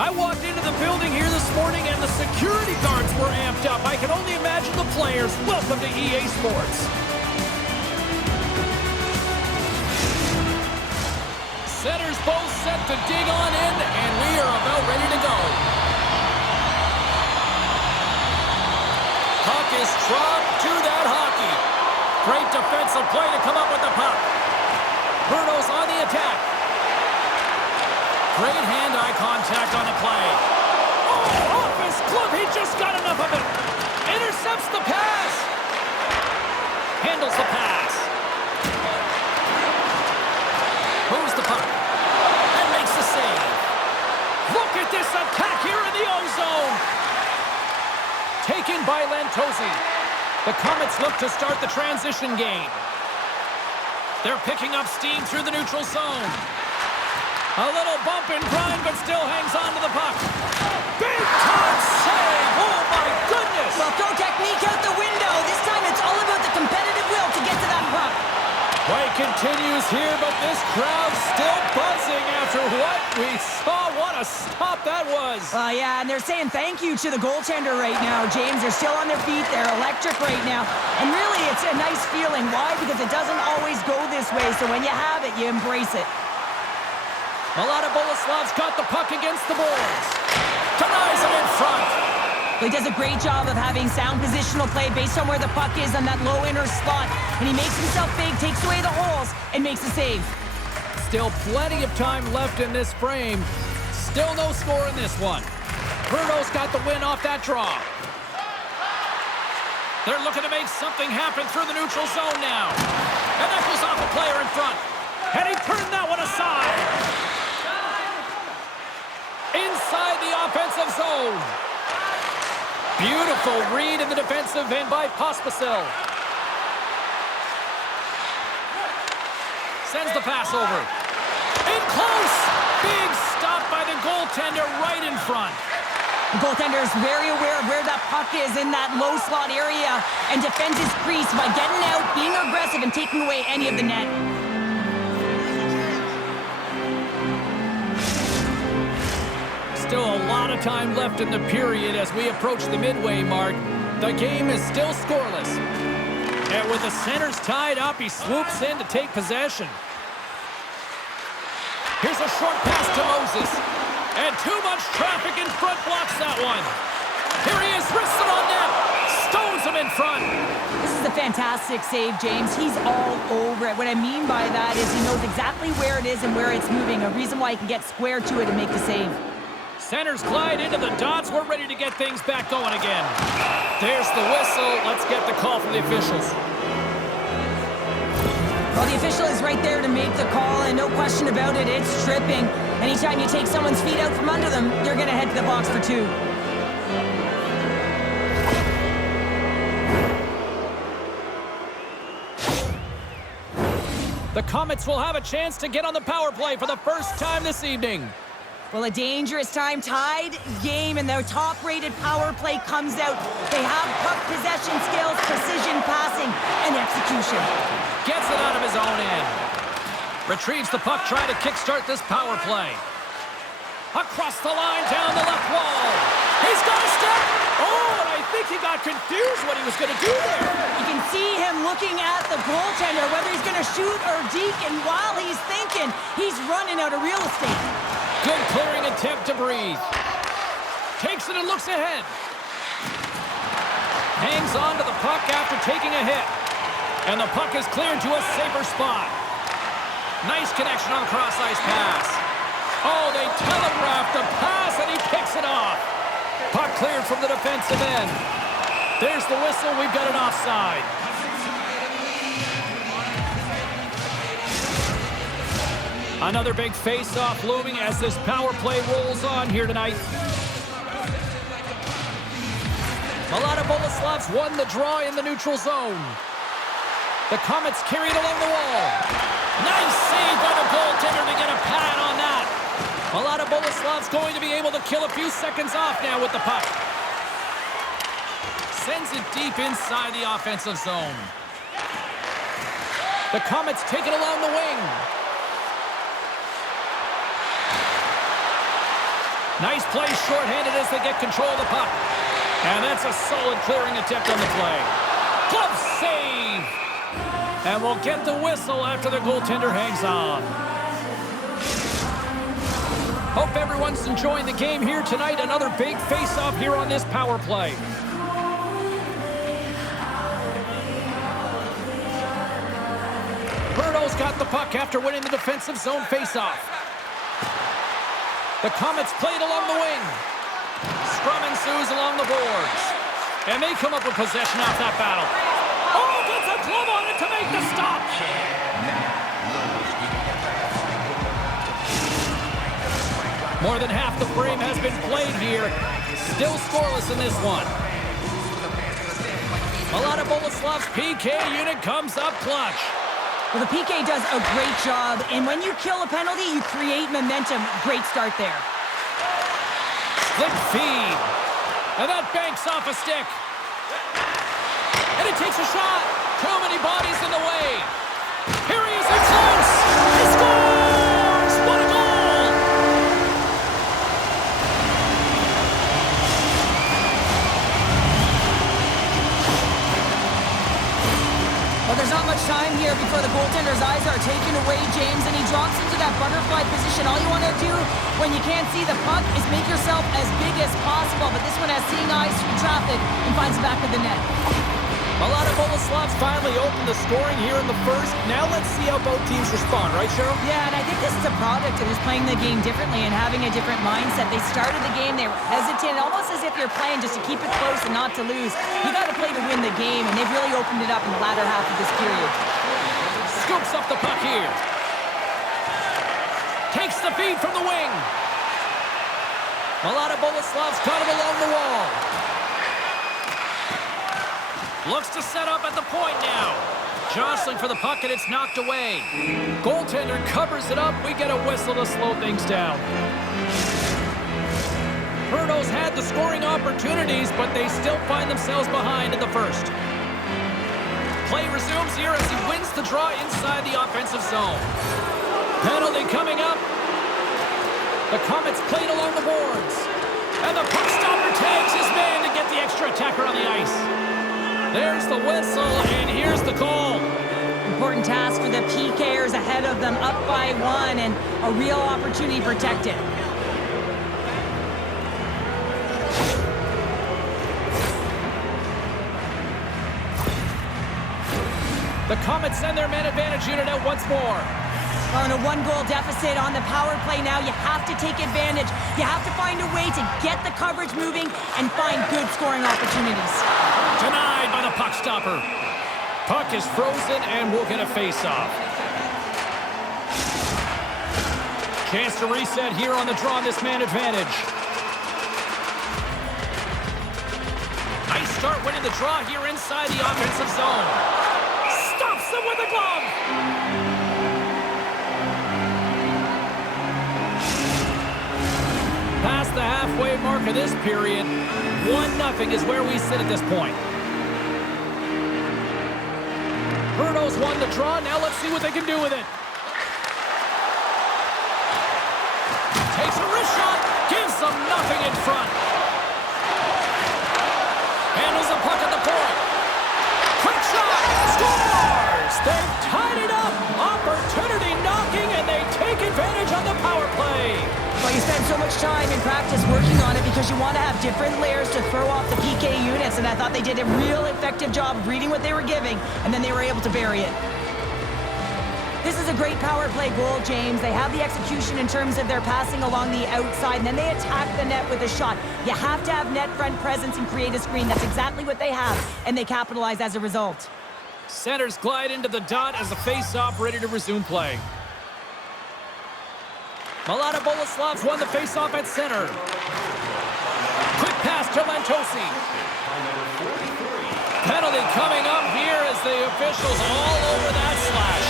I walked into the building here this morning and the security guards were amped up. I can only imagine the players. Welcome to EA Sports. Centers both set to dig on in, and we are about ready to go. Puck is dropped to that hockey. Great defensive play to come up with the puck. Brno's on the attack. Great hand-eye contact on the play. Oh, off his glove. He just got enough of it. Intercepts the pass. Handles the pass. Moves the puck. And makes the save. Look at this attack here in the O-zone. Taken by Lantosi. The Komets look to start the transition game. They're picking up steam through the neutral zone. A little bump and grind, but still hangs on to the puck. Big time save! Oh, my goodness! Well, throw technique out the window. This time it's all about the competitive will to get to that puck. Play continues here, but this crowd's still buzzing after what we saw. What a stop that was! Yeah, and they're saying thank you to the goaltender right now, James. They're still on their feet. They're electric right now. And really, it's a nice feeling. Why? Because it doesn't always go this way, so when you have it, you embrace it. Mladá Boleslav's got the puck against the boards. Denies it in front. He does a great job of having sound positional play based on where the puck is on that low inner slot. And he makes himself big, takes away the holes, and makes a save. Still plenty of time left in this frame. Still no score in this one. Brno's got the win off that draw. They're looking to make something happen through the neutral zone now. And that goes off a player in front. And he turned that one aside. Inside the offensive zone. Beautiful read in the defensive end by Pospisil. Sends the pass over. In close. Big stop by the goaltender right in front. The goaltender is very aware of where that puck is in that low slot area and defends his crease by getting out, being aggressive, and taking away any of the net. Still a lot of time left in the period as we approach the midway mark. The game is still scoreless. And with the centers tied up, he swoops in to take possession. Here's a short pass to Moses. And too much traffic in front blocks that one. Here he is, wrists it on net. Stones him in front. This is a fantastic save, James. He's all over it. What I mean by that is he knows exactly where it is and where it's moving. A reason why he can get square to it and make the save. Centers glide into the dots. We're ready to get things back going again. There's the whistle. Let's get the call from the officials. Well, the official is right there to make the call, and no question about it, it's stripping. Anytime you take someone's feet out from under them, you're going to head to the box for two. The Komets will have a chance to get on the power play for the first time this evening. Well, a dangerous time, tied game, and their top-rated power play comes out. They have puck possession skills, precision passing, and execution. Gets it out of his own end. Retrieves the puck, trying to kickstart this power play. Across the line, down the left wall. He's got a step. Oh, and I think he got confused what he was going to do there. You can see him looking at the goaltender, whether he's going to shoot or deke, and while he's thinking, he's running out of real estate. Good clearing attempt to breathe. Takes it and looks ahead. Hangs on to the puck after taking a hit. And the puck is cleared to a safer spot. Nice connection on the cross-ice pass. Oh, they telegraphed the pass, and he picks it off. Puck cleared from the defensive end. There's the whistle. We've got an offside. Another big face-off looming as this power play rolls on here tonight. Mladá Boleslav's won the draw in the neutral zone. The Komets carry it along the wall. Nice save by the goaltender to get a pad on that. Mladá Boleslav's going to be able to kill a few seconds off now with the puck. Sends it deep inside the offensive zone. The Komets take it along the wing. Nice play shorthanded as they get control of the puck. And that's a solid clearing attempt on the play. Glove save! And we'll get the whistle after the goaltender hangs on. Hope everyone's enjoying the game here tonight. Another big face-off here on this power play. Brno's got the puck after winning the defensive zone face-off. The Comets played along the wing. Scrum ensues along the boards. And they come up with possession off that battle. Oh, gets a glove on it to make the stop. More than half the frame has been played here. Still scoreless in this one. Mladá Boleslav's PK unit comes up clutch. Well, the PK does a great job, and when you kill a penalty, you create momentum. Great start there. Split feed. And that banks off a stick. And it takes a shot. Too many bodies in the way. Here he is in close. He scores! What a goal! Well, there's not much time here before the goaltender's eyes are taken away, James, and he drops into that butterfly position. All you want to do when you can't see the puck is make yourself as big as possible, but this one has seeing eyes through traffic and finds the back of the net. Mladá Boleslav's finally opened the scoring here in the first. Now let's see how both teams respond, right, Cheryl? Yeah, and I think this is a product of just playing the game differently and having a different mindset. They started the game, they were hesitant, almost as if you're playing just to keep it close and not to lose. You got to play to win the game, and they've really opened it up in the latter half of this period. Scoops up the puck here. Takes the feed from the wing. Mladá Boleslav's got it along the wall. Looks to set up at the point now. Jostling for the puck, and it's knocked away. Goaltender covers it up. We get a whistle to slow things down. Brno's had the scoring opportunities, but they still find themselves behind in the first. Play resumes here as he wins the draw inside the offensive zone. Penalty coming up. The Comets played along the boards. And the puck stopper tags his man to get the extra attacker on the ice. There's the whistle, and here's the call. Important task for the PKers ahead of them, up by one, and a real opportunity protected. The Comets send their man advantage unit out once more. On a one-goal deficit on the power play now, you have to take advantage. You have to find a way to get the coverage moving and find good scoring opportunities. Denied by the puck stopper. Puck is frozen, and we'll get a face-off. Chance to reset here on the draw on this man advantage. Nice start winning the draw here inside the offensive zone. Stops him with a glove. Past the halfway mark of this period, 1-0 is where we sit at this point. Brno's won the draw. Now let's see what they can do with it. Takes a wrist shot, gives them nothing in front. Handles the puck at the point. Quick shot, scores! They've tied it up. Opportunity knocking, and they take advantage on the power play. Well, you spend so much time in practice working on it because you want to have different layers to throw off the PK units, and I thought they did a real effective job of reading what they were giving, and then they were able to bury it. This is a great power play goal, James. They have the execution in terms of their passing along the outside, and then they attack the net with a shot. You have to have net front presence and create a screen. That's exactly what they have, and they capitalize as a result. Centers glide into the dot as a face-off ready to resume play. Mladá Boleslav's won the face-off at center. Quick pass to Lantosi. Penalty coming up here as the officials all over that slash.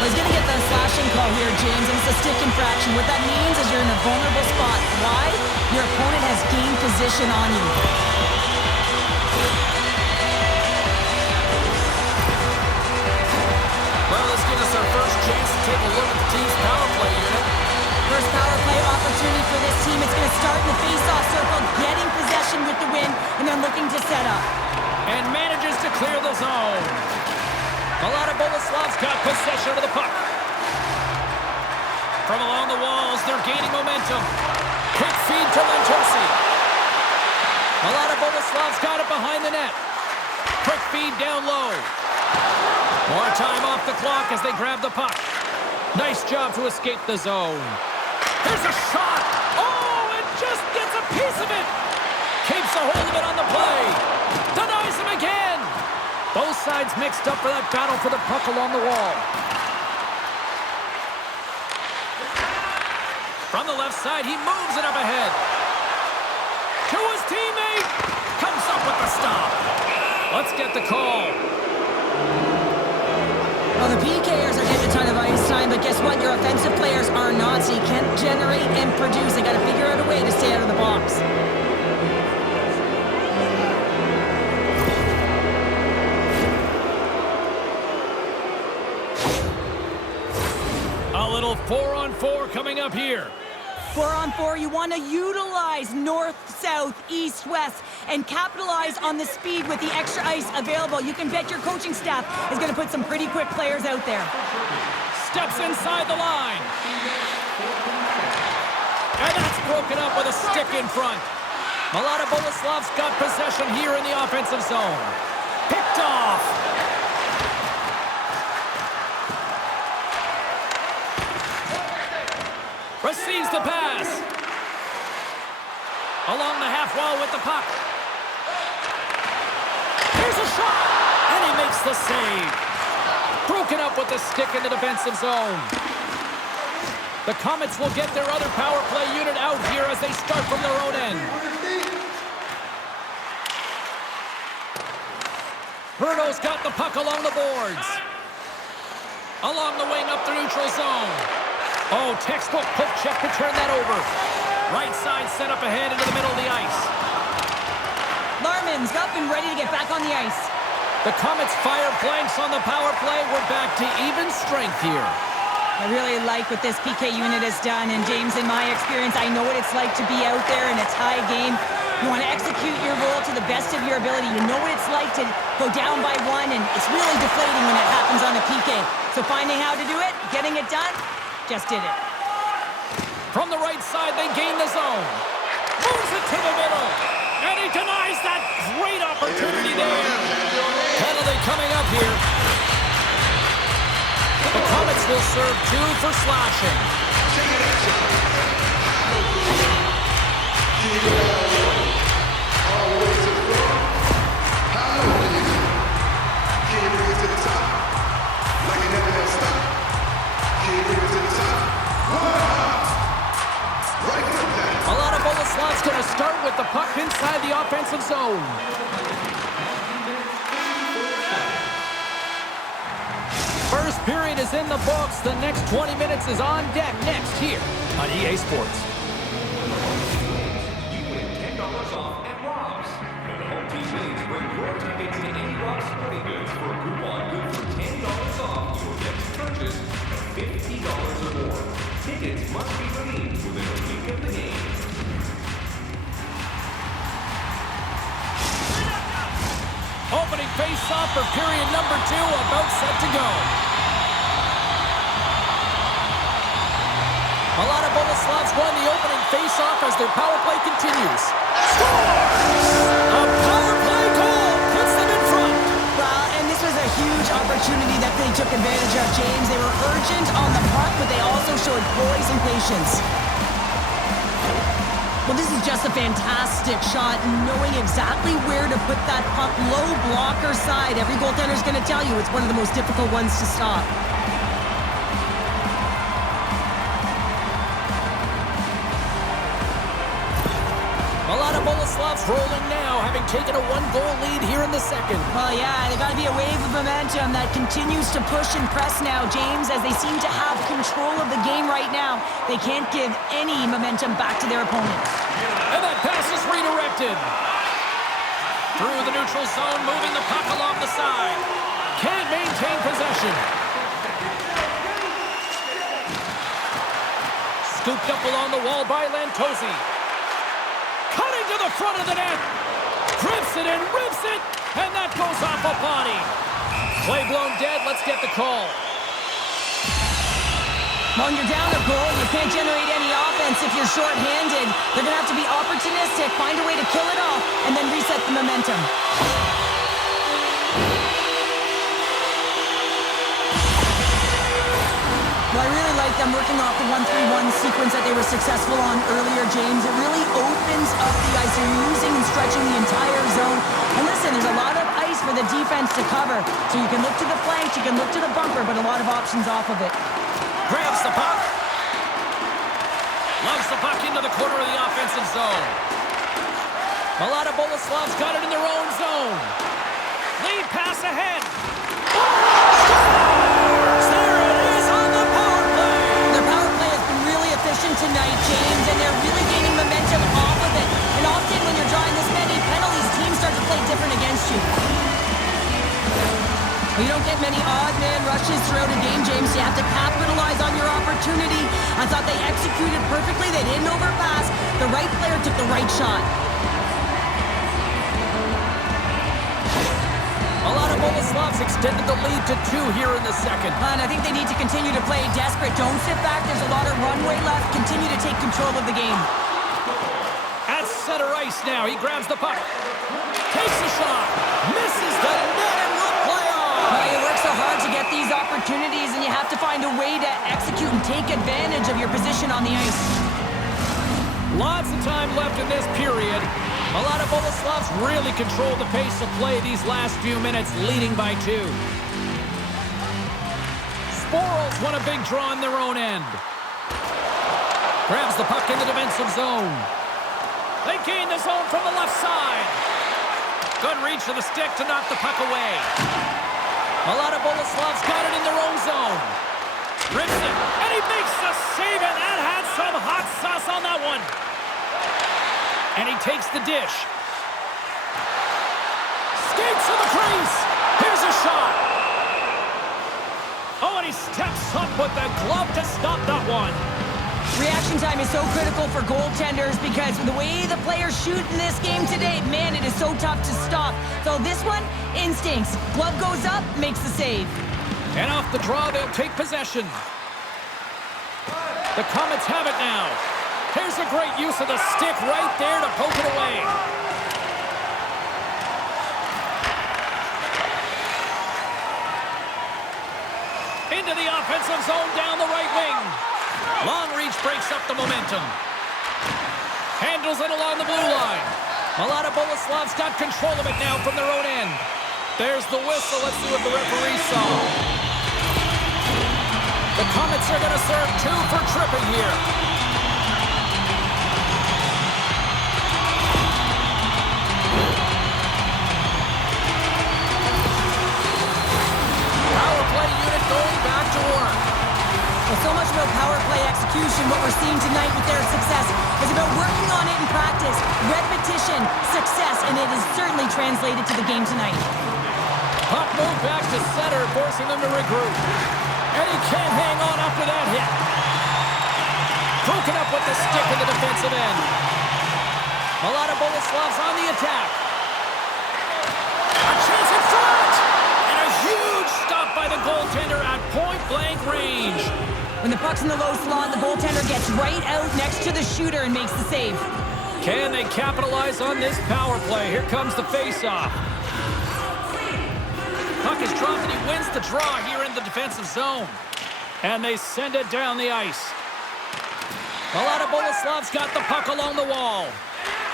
Well, he's going to get the slashing call here, James, and it's a stick infraction. What that means is you're in a vulnerable spot. Why? Your opponent has gained position on you. Well, this gives us our first chance to take a look at the team's power play unit. First power play opportunity opportunity for this team. It's going to start in the face-off circle, getting possession with the win, and then looking to set up. And manages to clear the zone. Mladá Boleslav's got possession of the puck. From along the walls, they're gaining momentum. Quick feed to Lantosi. Mladá Boleslav's got it behind the net. Quick feed down low. More time off the clock as they grab the puck. Nice job to escape the zone. There's a shot. Oh, and just gets a piece of it. Keeps a hold of it on the play. Denies him again. Both sides mixed up for that battle for the puck along the wall. From the left side, he moves it up ahead. To his teammate. Comes up with the stop. Let's get the call. Well, the PKers are getting a ton of ice time, but guess what? Your offensive players are not, so you can't generate and produce. They got to figure out a way to stay out of the box. A little 4-on-4 coming up here. 4-on-4, you want to utilize north, south, east, west, and capitalize on the speed with the extra ice available. You can bet your coaching staff is going to put some pretty quick players out there. Steps inside the line. And that's broken up with a stick in front. Mladá Boleslav's got possession here in the offensive zone. Picked off. Receives the pass. Along the half wall with the puck. Here's a shot. And he makes the save. Broken up with the stick in the defensive zone. The Komets will get their other power play unit out here as they start from their own end. Brno's got the puck along the boards. Along the wing up the neutral zone. Oh, textbook poke check to turn that over. Right side set up ahead into the middle of the ice. Larman's up and ready to get back on the ice. The Komets fire blanks on the power play. We're back to even strength here. I really like what this PK unit has done. And James, in my experience, I know what it's like to be out there in a tie game. You want to execute your role to the best of your ability. You know what it's like to go down by one, and it's really deflating when it happens on a PK. So finding how to do it, getting it done, just did it. From the right side, they gain the zone. Moves it to the middle. And he denies that great opportunity there. Penalty coming up here. The Komets will serve 2 for slashing. Mladá Boleslav's going to start with the puck inside the offensive zone. First period is in the books. The next 20 minutes is on deck next here on EA Sports. You win $10 off at Rob's. When the home team wins, bring your tickets to any Rob's sporting goods for a coupon good for $10 off your next purchase of $50 or more. Tickets must be redeemed within a week of the game. Opening face-off for period number 2, about set to go. Mladá Boleslav's won the opening face-off as their power play continues. Scores! A power play goal puts them in front. Well, and this was a huge opportunity that they took advantage of, James. They were urgent on the puck, but they also showed poise and patience. Well, this is just a fantastic shot, knowing exactly where to put that puck low blocker side. Every goaltender's going to tell you it's one of the most difficult ones to stop. Mladá Boleslav's rolling now, having taken a 1-goal lead here in the second. Well, yeah, there's got to be a wave of momentum that continues to push and press now, James, as they seem to have control of the game right now. They can't give any momentum back to their opponent. And that pass is redirected. Through the neutral zone, moving the puck along the side. Can't maintain possession. Scooped up along the wall by Lantosi. Cutting to the front of the net. Grips it and rips it. And that goes off a body. Play blown dead. Let's get the call. When you're down a goal, you can't generate any offense if you're short-handed. They're going to have to be opportunistic, find a way to kill it off, and then reset the momentum. Well, I really like them working off the 1-3-1 sequence that they were successful on earlier, James. It really opens up the ice. You're using and stretching the entire zone. And listen, there's a lot of ice for the defense to cover. So you can look to the flanks, you can look to the bumper, but a lot of options off of it. Grabs the puck. Loves the puck into the corner of the offensive zone. Mladá Boleslav's got it in their own zone. Lead pass ahead. There it is on the power play. Their power play has been really efficient tonight, James, and they're really gaining momentum off of it. And often when you're drawing this many penalties, teams start to play different against you. You don't get many odd man rushes throughout a game, James. You have to capitalize on your opportunity. I thought they executed perfectly. They didn't overpass. The right player took the right shot. Mladá Boleslav's extended the lead to 2 here in the second. And I think they need to continue to play desperate. Don't sit back. There's a lot of runway left. Continue to take control of the game. At center ice now. He grabs the puck. Takes a shot. Misses the net and will play on. Well, you work so hard to get these opportunities, and you have to find a way to execute and take advantage of your position on the ice. Lots of time left in this period. Mladá Boleslav's really controlled the pace of play these last few minutes, leading by 2. Sporals won a big draw in their own end. Grabs the puck in the defensive zone. They gain the zone from the left side. Good reach of the stick to knock the puck away. Mladá Boleslav's got it in their own zone. Rips it, and he makes the save, and that had some hot sauce on that one. And he takes the dish. Skates to the crease. Here's a shot. Oh, and he steps up with the glove to stop that one. Reaction time is so critical for goaltenders because the way the players shoot in this game today, man, it is so tough to stop. So this one, instincts. Glove goes up, makes the save. And off the draw, they'll take possession. The Komets have it now. Here's a great use of the stick right there to poke it away. Into the offensive zone down the right wing. Long reach breaks up the momentum. Handles it along the blue line. Mladá Boleslav's got control of it now from their own end. There's the whistle. Let's see what the referee saw. The Komets are going to serve 2 for tripping here. Power play unit going back to work. Well, so much about power play execution. What we're seeing tonight with their success is about working on it in practice, repetition, success, and it is certainly translated to the game tonight. Puck moved back to center, forcing them to regroup. And he can't hang on after that hit. Broken up with the stick in the defensive end. Mladá Boleslav's on the attack. A chance in front! And a huge stop by the goaltender at point-blank range. When the puck's in the low slot, the goaltender gets right out next to the shooter and makes the save. Can they capitalize on this power play? Here comes the face-off. Puck is dropped and he wins the draw here in the defensive zone. And they send it down the ice. Mladá Boleslav's got the puck along the wall.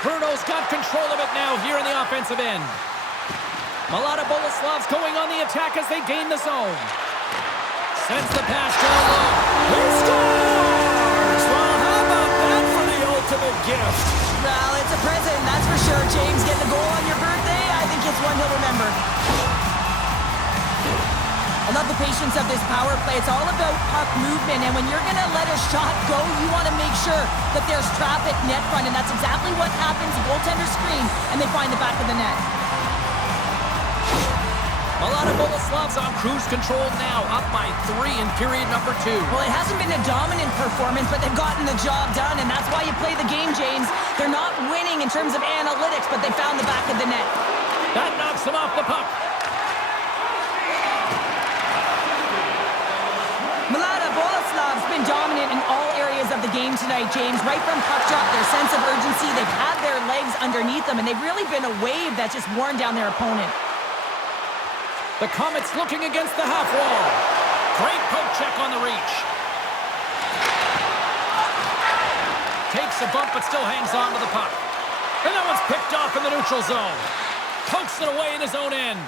Brno's got control of it now here in the offensive end. Mladá Boleslav's going on the attack as they gain the zone. Sends the pass down low. He scores! Well, how about that for the ultimate gift? Well, it's a present, that's for sure, James. Getting a goal on your birthday, I think it's one he'll remember. I love the patience of this power play. It's all about puck movement, and when you're going to let a shot go, you want to make sure that there's traffic net front, and that's exactly what happens. The goaltender screen, and they find the back of the net. Mladá Boleslav's on cruise control now, up by 3 in period number 2. Well, it hasn't been a dominant performance, but they've gotten the job done, and that's why you play the game, James. They're not winning in terms of analytics, but they found the back of the net. That knocks them off the puck. Mladá Boleslav's been dominant in all areas of the game tonight, James. Right from puck drop, their sense of urgency, they've had their legs underneath them, and they've really been a wave that's just worn down their opponent. The Comets looking against the half wall. Great poke check on the reach. Takes a bump but still hangs on to the puck. And that one's picked off in the neutral zone. Pokes it away in his own end.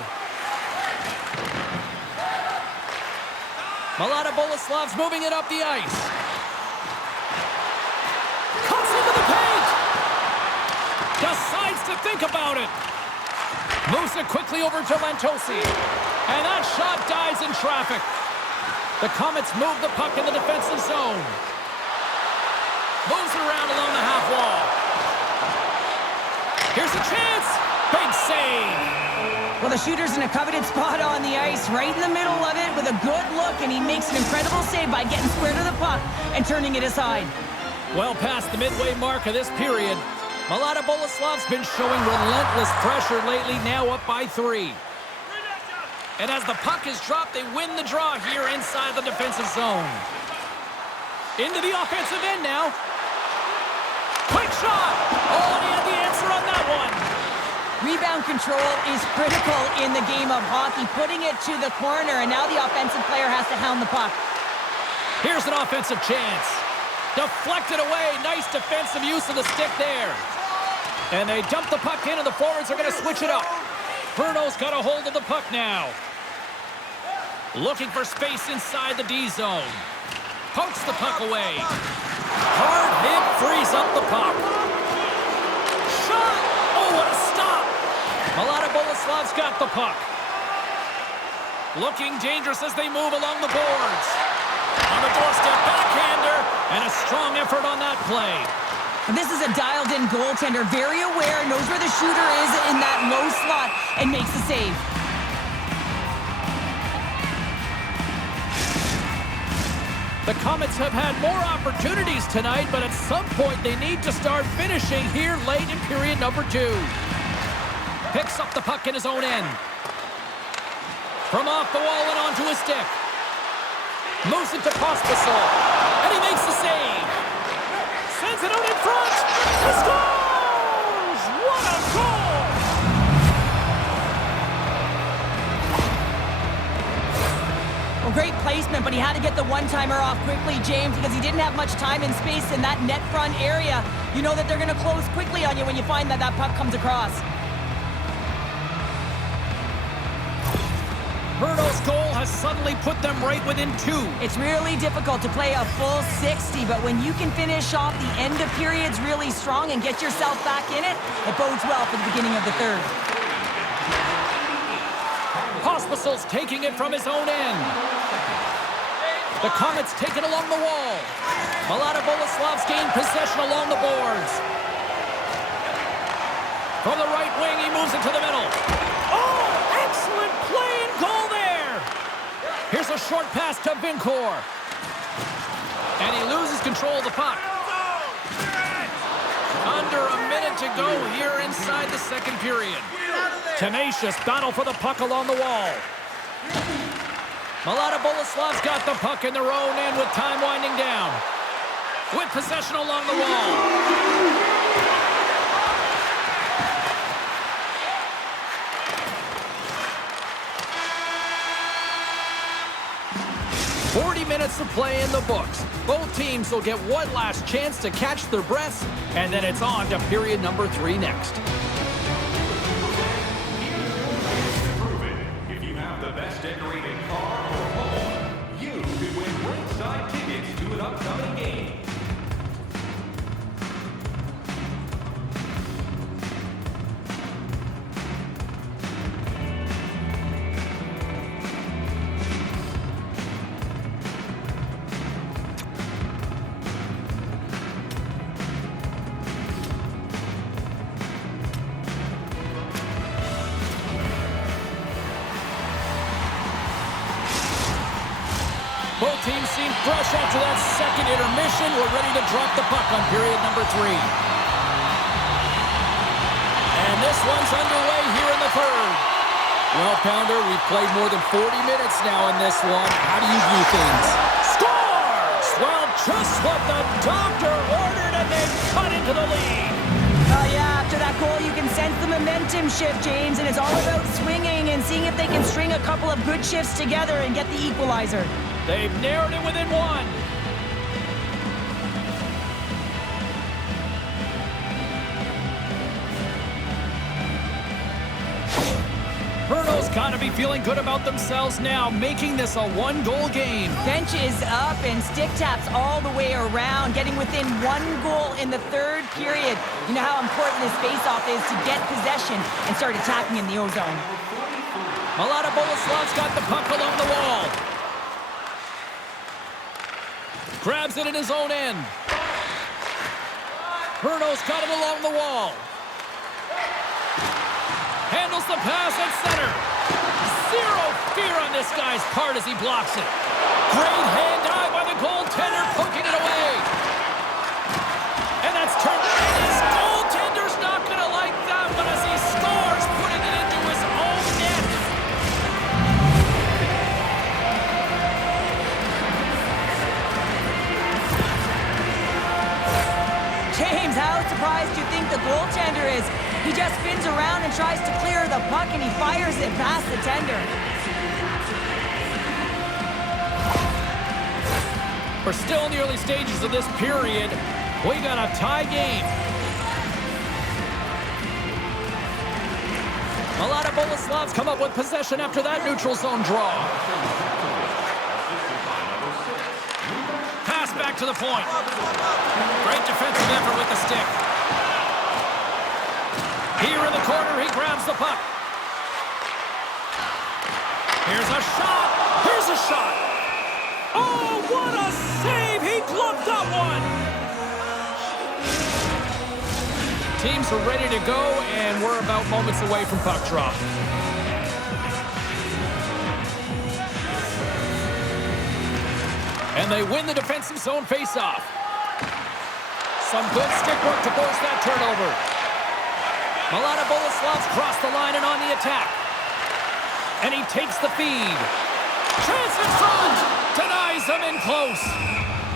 Mladá Boleslav's moving it up the ice. Cuts into the paint. Decides to think about it. Moves it quickly over to Lantosi. And that shot dies in traffic. The Comets move the puck in the defensive zone. Moves it around along the half wall. Here's a chance. Big save. Well, the shooter's in a coveted spot on the ice, right in the middle of it with a good look, and he makes an incredible save by getting square to the puck and turning it aside. Well past the midway mark of this period, Mladá Boleslav's been showing relentless pressure lately, now up by 3. And as the puck is dropped, they win the draw here inside the defensive zone. Into the offensive end now. Quick shot! Oh, and he had the answer on that one. Rebound control is critical in the game of hockey, putting it to the corner, and now the offensive player has to hound the puck. Here's an offensive chance. Deflected away. Nice defensive use of the stick there. And they dump the puck in, and the forwards are going to switch it up. Brno's got a hold of the puck now. Looking for space inside the D zone. Pokes the puck away. Hard hit frees up the puck. Shot! Oh, what a stop! Mladá Boleslav's got the puck. Looking dangerous as they move along the boards. On the doorstep, backhander, and a strong effort on that play. This is a dialed-in goaltender, very aware, knows where the shooter is in that low slot, and makes the save. The Comets have had more opportunities tonight, but at some point they need to start finishing here late in period number 2. Picks up the puck in his own end. From off the wall and onto his stick. Moves it to Pospisil, and he makes the save. Sends it out in front. He scores! What a goal! Well, great placement, but he had to get the one-timer off quickly, James, because he didn't have much time and space in that net front area. You know that they're going to close quickly on you when you find that that puck comes across. Brno's goal has suddenly put them right within 2. It's really difficult to play a full 60, but when you can finish off the end of periods really strong and get yourself back in it, it bodes well for the beginning of the third. Pospisil's taking it from his own end. The Comets take it along the wall. Mladá Boleslav's gained possession along the boards. From the right wing, he moves it to the middle. Oh, excellent play and goal there. Here's a short pass to Vincor. And he loses control of the puck. Under a minute to go here inside the second period. Tenacious battle for the puck along the wall. Mladá Boleslav's got the puck in their own end with time winding down. With possession along the wall. 40 minutes of play in the books. Both teams will get one last chance to catch their breaths, and then it's on to period number 3 next. If you have the best decorated car or home, you could win ringside tickets to an upcoming game. fresh after that second intermission. We're ready to drop the puck on period number 3. And this one's underway here in the third. Well, Pounder, we've played more than 40 minutes now in this one. How do you view things? Scores! Well, just what the doctor ordered, and they've cut into the lead. Yeah, after that goal, you can sense the momentum shift, James, and it's all about swinging and seeing if they can string a couple of good shifts together and get the equalizer. They've narrowed it within one. Brno's got to be feeling good about themselves now, making this a one-goal game. Bench is up and stick taps all the way around, getting within 1 goal in the third period. You know how important this face-off is to get possession and start attacking in the O-zone. Mladá Boleslav's got the puck along the wall. Grabs it in his own end. Brno's got it along the wall. Handles the pass at center. Zero fear on this guy's part as he blocks it. Great hand eye by the goaltender, poking it away. And that's turned. His goaltender's not going to like that one as he scores, putting it into his own net. James, how surprised do you think the goaltender is? He just spins around and tries to clear the puck, and he fires it past the tender. We're still in the early stages of this period. We got a tie game. Mladá Boleslav's come up with possession after that neutral zone draw. Pass back to the point. Great defensive effort with the stick. Here in the corner, he grabs the puck. Here's a shot. Here's a shot. Oh, what a save. He gloved that one. Teams are ready to go, and we're about moments away from puck drop. And they win the defensive zone faceoff. Some good stick work to force that turnover. Mladá Boleslav's crossed the line and on the attack. And he takes the feed. Chance in front! Denies him in close.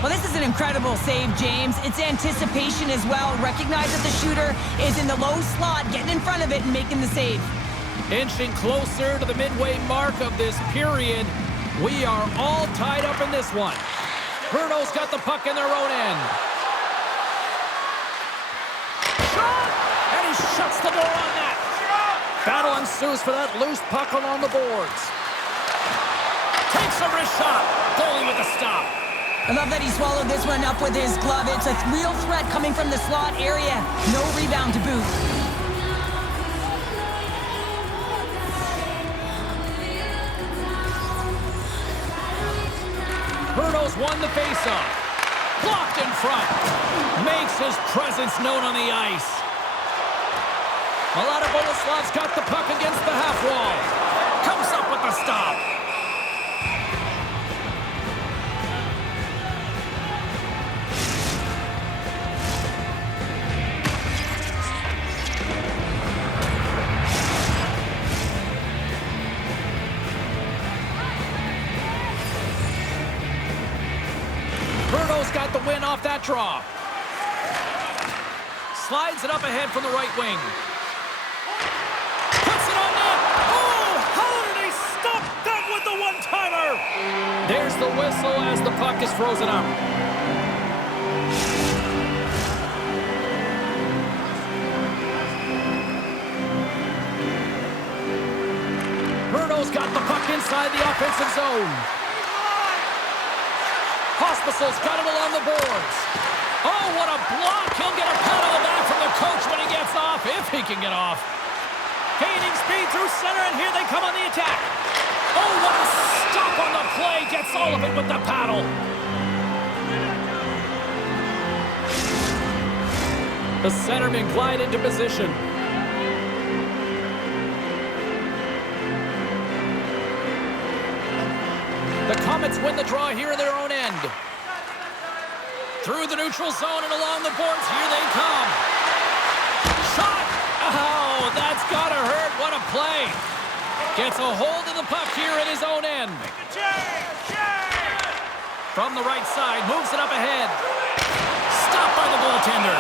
Well, this is an incredible save, James. It's anticipation as well. Recognize that the shooter is in the low slot, getting in front of it and making the save. Inching closer to the midway mark of this period. We are all tied up in this one. Brno's got the puck in their own end. And he shuts the door on that. Battle ensues for that loose puck along the boards. Takes a wrist shot. Goalie with the stop. I love that he swallowed this one up with his glove. It's a real threat coming from the slot area. No rebound to boot. Brno's won the faceoff. Blocked in front. Makes his presence known on the ice. Mladá Boleslav's got the puck against the half wall. Comes up with the stop. Brno's got the win off that draw. Slides it up ahead from the right wing. Puts it on net. Oh, how did he stop that with the one-timer? There's the whistle as the puck is frozen up. Brno's got the puck inside the offensive zone. Pospisil's got it along the boards. Oh, what a block. He'll get a pat on the back from the coach when he gets off, if he can get off. Gaining speed through center, and here they come on the attack. Oh, what a stop on the play. Gets all of it with the paddle. The centerman glide into position. The Komets win the draw here in their own end. Through the neutral zone and along the boards, here they come. Shot! Oh, that's gotta hurt. What a play. Gets a hold of the puck here at his own end. From the right side, moves it up ahead. Stopped by the goaltender.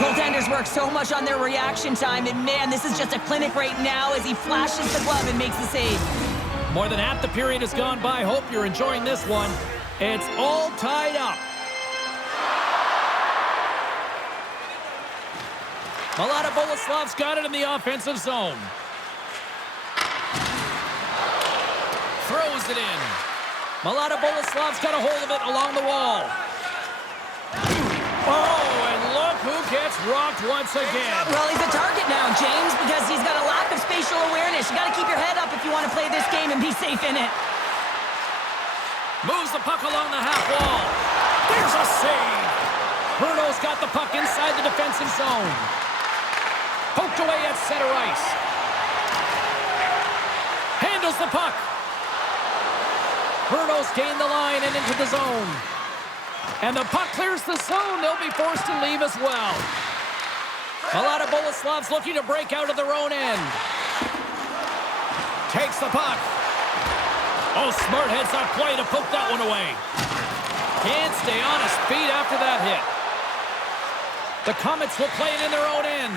Goaltenders work so much on their reaction time, and man, this is just a clinic right now as he flashes the glove and makes the save. More than half the period has gone by. Hope you're enjoying this one. It's all tied up. Mladá Boleslav's got it in the offensive zone. Throws it in. Mladá Boleslav's got a hold of it along the wall. Oh, and look who gets rocked once again. Well, he's a target now, James, because he's got a lack of spatial awareness. You got to keep your head up if you want to play this game and be safe in it. Moves the puck along the half wall. There's a save. Brno's got the puck inside the defensive zone. Poked away at center ice. Handles the puck. Brno's gained the line and into the zone. And the puck clears the zone. They'll be forced to leave as well. Mladá Boleslav's looking to break out of their own end. Takes the puck. Oh, smart heads-up play to poke that one away. Can't stay on his feet after that hit. The Komets will play it in their own end.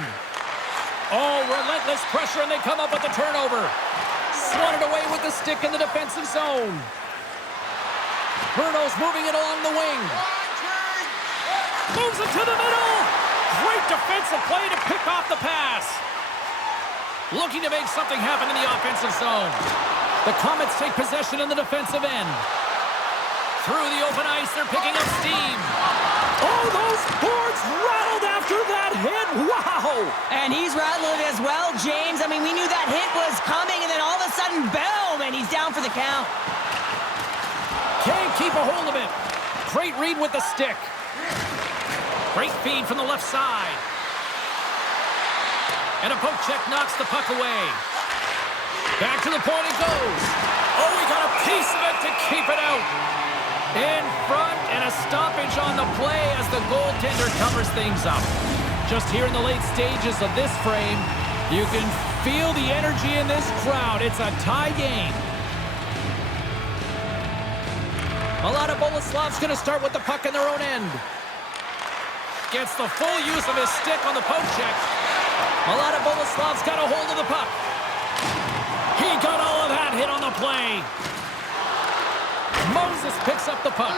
Oh, relentless pressure, and they come up with the turnover. Swatted away with the stick in the defensive zone. Brno's moving it along the wing. Moves it to the middle. Great defensive play to pick off the pass. Looking to make something happen in the offensive zone. The Komets take possession in the defensive end. Through the open ice, they're picking up steam. Oh, those boards rattled after that hit. Wow! And he's rattling as well, James. I mean, we knew that hit was coming, and then all of a sudden, boom, and he's down for the count. Can't keep a hold of it. Great read with the stick. Great feed from the left side. And a poke check knocks the puck away. Back to the point it goes. Oh, we got a piece of it to keep it out. In front, and a stoppage on the play as the goaltender covers things up. Just here in the late stages of this frame, you can feel the energy in this crowd. It's a tie game. Mladá Boleslav's going to start with the puck in their own end. Gets the full use of his stick on the poke check. Mladá Boleslav's got a hold of the puck. He got all of that hit on the play. Moses picks up the puck.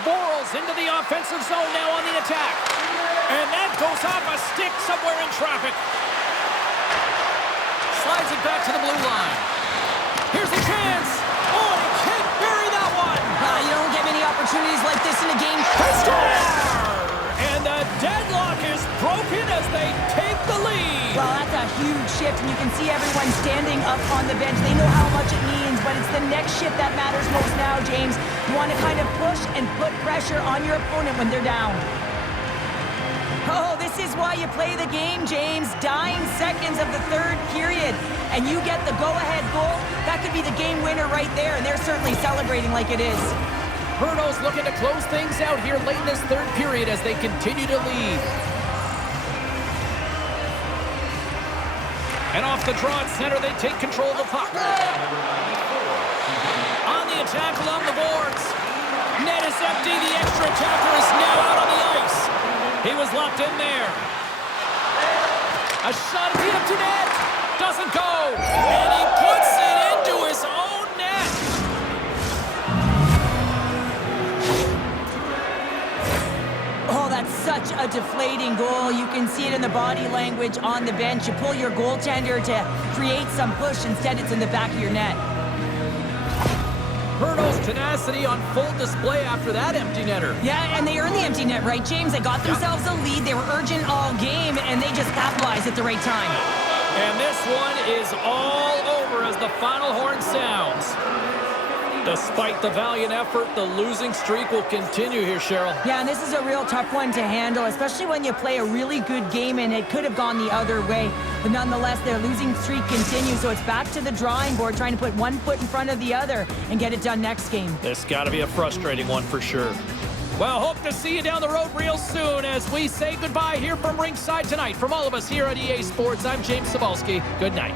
Sporals into the offensive zone now on the attack. And that goes off a stick somewhere in traffic. Slides it back to the blue line. Here's a chance. Oh, he can't bury that one. You don't get many opportunities like this in a game. They score! And the deadlock is broken as they take the lead. Well, that's a huge shift, and you can see everyone standing up on the bench. They know how much it means, but it's the next shift that matters most now, James. You want to kind of push and put pressure on your opponent when they're down. Oh, this is why you play the game, James. Dying seconds of the third period, and you get the go-ahead goal. That could be the game winner right there, and they're certainly celebrating like it is. Brno's looking to close things out here late in this third period as they continue to lead. And off the draw at center, they take control of the puck. On the attack along the boards. Net is empty. The extra attacker is now out on the ice. He was locked in there. A shot at the empty net. Doesn't go. And he puts it into his own net. Oh, that's such a deflating goal. You can see it in the body language on the bench. You pull your goaltender to create some push. Instead, it's in the back of your net. Brno's tenacity on full display after that empty netter. Yeah, and they earned the empty net, right, James? They got themselves a lead. They were urgent all game, and they just capitalized at the right time. And this one is all over as the final horn sounds. Despite the valiant effort, the losing streak will continue here, Cheryl. Yeah, and this is a real tough one to handle, especially when you play a really good game and it could have gone the other way. But nonetheless, their losing streak continues, so it's back to the drawing board, trying to put one foot in front of the other and get it done next game. This got to be a frustrating one for sure. Well, hope to see you down the road real soon as we say goodbye here from ringside tonight. From all of us here at EA Sports, I'm James Cebulski. Good night.